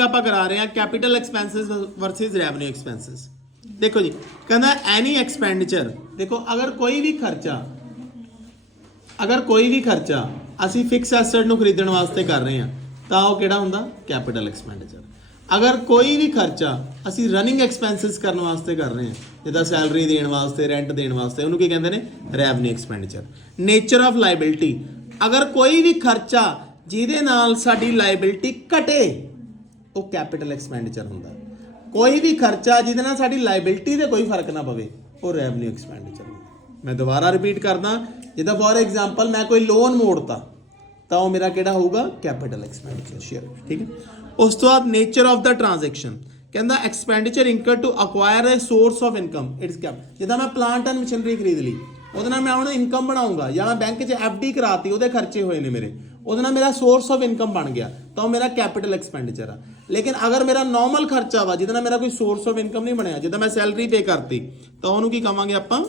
ਆਪਾਂ ਕਰਾ ਰਹੇ ਹਾਂ capital expenses versus revenue expenses. ਦੇਖੋ ਜੀ ਕਹਿੰਦਾ ਐਨੀ ਐਕਸਪੈਂਡੀਚਰ, ਦੇਖੋ ਅਗਰ ਕੋਈ ਵੀ ਖਰਚਾ ਅਸੀਂ ਫਿਕਸ ਐਸੈਟ ਨੂੰ ਖਰੀਦਣ ਵਾਸਤੇ ਕਰ ਰਹੇ ਹਾਂ ਤਾਂ ਉਹ ਕਿਹੜਾ ਹੁੰਦਾ ਕੈਪੀਟਲ ਐਕਸਪੈਂਡੀਚਰ। ਅਗਰ ਕੋਈ ਵੀ ਖਰਚਾ ਅਸੀਂ ਰਨਿੰਗ ਐਕਸਪੈਂਸਿਸ ਕਰਨ ਵਾਸਤੇ ਕਰ ਰਹੇ ਹਾਂ ਜਿੱਦਾਂ ਸੈਲਰੀ ਦੇਣ ਵਾਸਤੇ, ਰੈਂਟ ਦੇਣ ਵਾਸਤੇ, ਉਹਨੂੰ ਕੀ ਕਹਿੰਦੇ ਨੇ revenue expenditure. Nature of liability, ਅਗਰ ਕੋਈ ਵੀ ਖਰਚਾ ਜਿਹਦੇ ਨਾਲ ਸਾਡੀ ਲਾਇਬਿਲਿਟੀ ਘਟੇ ਉਹ ਕੈਪੀਟਲ ਐਕਸਪੈਂਡੀਚਰ ਹੁੰਦਾ। ਕੋਈ ਵੀ ਖਰਚਾ ਜਿਹਦੇ ਨਾਲ ਸਾਡੀ ਲਾਇਬਿਲਿਟੀ ਤੇ ਕੋਈ ਫਰਕ ਨਾ ਪਵੇ ਉਹ ਰੈਵਨਿਊ ਐਕਸਪੈਂਡੀਚਰ ਹੁੰਦਾ। ਮੈਂ ਦੁਬਾਰਾ ਰਿਪੀਟ ਕਰਦਾ, ਜਿੱਦਾਂ ਫੋਰ ਐਗਜ਼ਾਮਪਲ ਮੈਂ ਕੋਈ ਲੋਨ ਮੋੜਤਾ ਤਾਂ ਉਹ ਮੇਰਾ ਕਿਹੜਾ ਹੋਊਗਾ ਕੈਪੀਟਲ ਐਕਸਪੈਂਡੀਚਰ ਸ਼ੇਅਰ, ਠੀਕ ਹੈ। ਉਸ ਤੋਂ ਬਾਅਦ ਨੇਚਰ ਆਫ ਦਾ ਟ੍ਰਾਂਜੈਕਸ਼ਨ, ਕਹਿੰਦਾ expenditure incur to acquire a source of income it's cap. ਜਿੱਦਾਂ ਮੈਂ ਪਲਾਂਟ ਐਂਡ ਮਸ਼ੀਨਰੀ ਖਰੀਦ ਲਈ, ਉਹਦੇ ਨਾਲ ਮੈਂ ਹੁਣ ਇਨਕਮ ਬਣਾਉਂਗਾ, ਜਾਂ ਮੈਂ ਬੈਂਕ 'ਚ FD ਕਰਾਤੀ, ਉਹਦੇ ਖਰਚੇ ਹੋਏ ਨੇ ਮੇਰੇ, ਉਹਦੇ ਨਾਲ ਮੇਰਾ ਸੋਰਸ ਆਫ ਇਨਕਮ ਬਣ ਗਿਆ ਤਾਂ ਉਹ ਮੇਰਾ ਕੈਪੀਟਲ ਐਕਸਪੈਂਡੀਚਰ ਆ। ਲੇਕਿਨ ਅਗਰ ਮੇਰਾ ਨਾਰਮਲ ਖਰਚਾ ਵਾ ਜਿਹਦੇ ਨਾਲ ਮੇਰਾ ਕੋਈ ਸੋਰਸ ਆਫ ਇਨਕਮ ਨਹੀਂ ਬਣਿਆ, ਜਿੱਦਾਂ ਮੈਂ ਸੈਲਰੀ ਪੇ ਕਰਤੀ, ਤਾਂ ਉਹਨੂੰ ਕੀ ਕਵਾਂਗੇ ਆਪਾਂ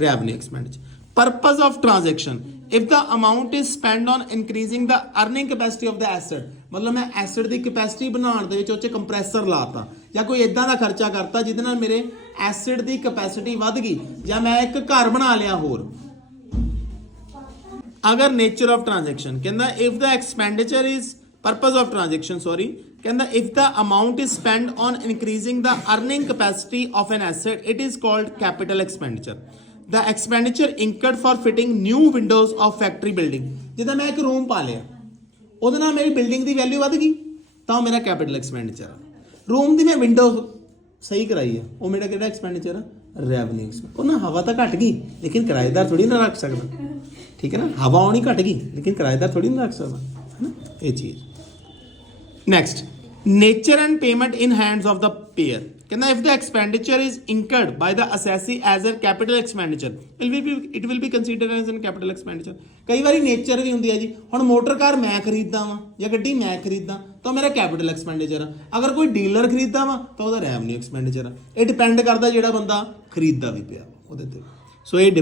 revenue expenditure. Purpose of transaction, if the amount is spent on increasing the earning capacity of the asset, ਮਤਲਬ ਮੈਂ ਐਸਟ ਦੀ ਕੈਪੈਸਿਟੀ ਬਣਾਉਣ ਦੇ ਵਿੱਚ ਉਹ 'ਚ ਕੰਪਰੈਸਰ ਲਾਤਾ ਜਾਂ ਕੋਈ ਇਦਾਂ ਦਾ ਖਰਚਾ ਕਰਤਾ ਜਿਹਦੇ ਨਾਲ ਮੇਰੇ ਐਸਟ ਦੀ ਕੈਪੈਸਿਟੀ ਵੱਧ ਗਈ, ਜਾਂ ਮੈਂ ਇੱਕ ਘਰ ਬਣਾ ਲਿਆ ਹੋਰ। ਅਗਰ ਨੇਚਰ ਆਫ ਟ੍ਰਾਂਜੈਕਸ਼ਨ ਕਹਿੰਦਾ if the expenditure is purpose of transaction sorry ਕਹਿੰਦਾ if the amount is spent on increasing the earning capacity of an asset it is called capital expenditure. The expenditure incurred for fitting new windows of factory building, ਜਿੱਦਾਂ ਮੈਂ ਇੱਕ room ਪਾ ਲਿਆ, ਉਹਦੇ ਨਾਲ ਮੇਰੀ building ਦੀ value ਵੱਧ ਗਈ ਤਾਂ ਉਹ ਮੇਰਾ ਕੈਪੀਟਲ ਐਕਸਪੈਂਡੀਚਰ ਆ। ਰੂਮ ਦੀ ਮੈਂ ਵਿੰਡੋ ਸਹੀ ਕਰਾਈ ਆ, ਉਹ ਮੇਰਾ ਕਿਹੜਾ ਐਕਸਪੈਂਡੀਚਰ ਆ ਰੈਵਨਿਊ। ਉਹ ਨਾ ਹਵਾ ਤਾਂ ਘਟ ਗਈ ਲੇਕਿਨ ਕਿਰਾਏਦਾਰ ਥੋੜੀ ਨਾ ਰੱਖ ਸਕਦਾ, ਠੀਕ ਹੈ ਨਾ, ਹਵਾ ਆਉਣੀ ਘਟ ਗਈ ਲੇਕਿਨ ਕਿਰਾਏਦਾਰ ਥੋੜੀ ਨਾ ਰੱਖ ਸਕਦਾ, ਹੈ ਨਾ ਇਹ ਚੀਜ਼। Next, nature and payment in hands of the payer, ਕਹਿੰਦਾ if the expenditure is incurred by the assessee as a capital expenditure it will be considered as a capital expenditure। ਕਈ ਵਾਰੀ ਨੇਚਰ ਵੀ ਹੁੰਦੀ ਹੈ ਜੀ, ਹੁਣ ਮੋਟਰ ਕਾਰ ਮੈਂ ਖਰੀਦਦਾ ਵਾਂ ਜਾਂ ਗੱਡੀ ਮੈਂ ਖਰੀਦਦਾ ਤਾਂ ਮੇਰਾ ਕੈਪੀਟਲ ਐਕਸਪੈਂਡੀਚਰ ਆ। ਅਗਰ ਕੋਈ ਡੀਲਰ ਖਰੀਦਦਾ ਵਾ ਤਾਂ ਉਹਦਾ ਰੈਵਨਿਊ ਐਕਸਪੈਂਡੀਚਰ ਆ। ਇਹ ਡਿਪੈਂਡ ਕਰਦਾ ਜਿਹੜਾ ਬੰਦਾ ਖਰੀਦਦਾ ਵੀ ਪਿਆ ਉਹਦੇ ਤੇ। ਸੋ ਇਹ